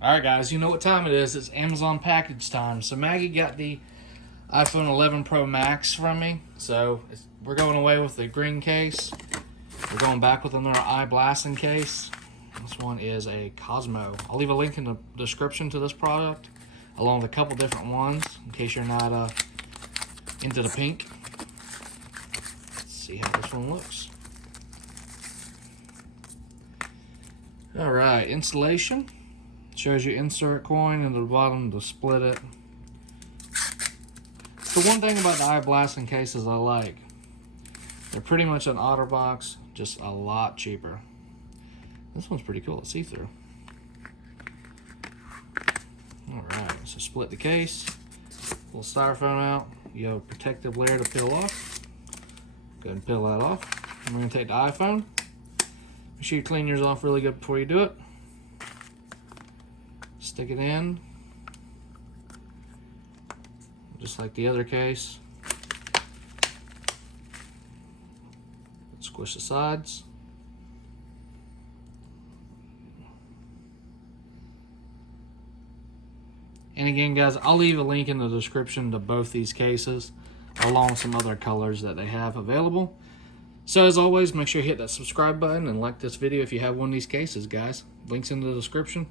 Alright guys, you know what time it is. It's Amazon package time. So Maggie got the iPhone 11 Pro Max from me. So we're going away with the green case. We're going back with another i-Blason case. This one is a Cosmo. I'll leave a link in the description to this product, along with a couple different ones, in case you're not into the pink. Let's see how this one looks. Alright, installation. Shows you insert coin into the bottom to split it. The one thing about the i-Blason cases I like, they're pretty much an Armorbox, just a lot cheaper. This one's pretty cool, it's see-through. Alright, so split the case, pull the styrofoam out, you have a protective layer to peel off. Go ahead and peel that off. And we're going to take the iPhone. Make sure you clean yours off really good before you do it. Stick it in, just like the other case. Squish the sides. And again, guys, I'll leave a link in the description to both these cases, along with some other colors that they have available. So as always, make sure you hit that subscribe button and like this video if you have one of these cases, guys. Links in the description.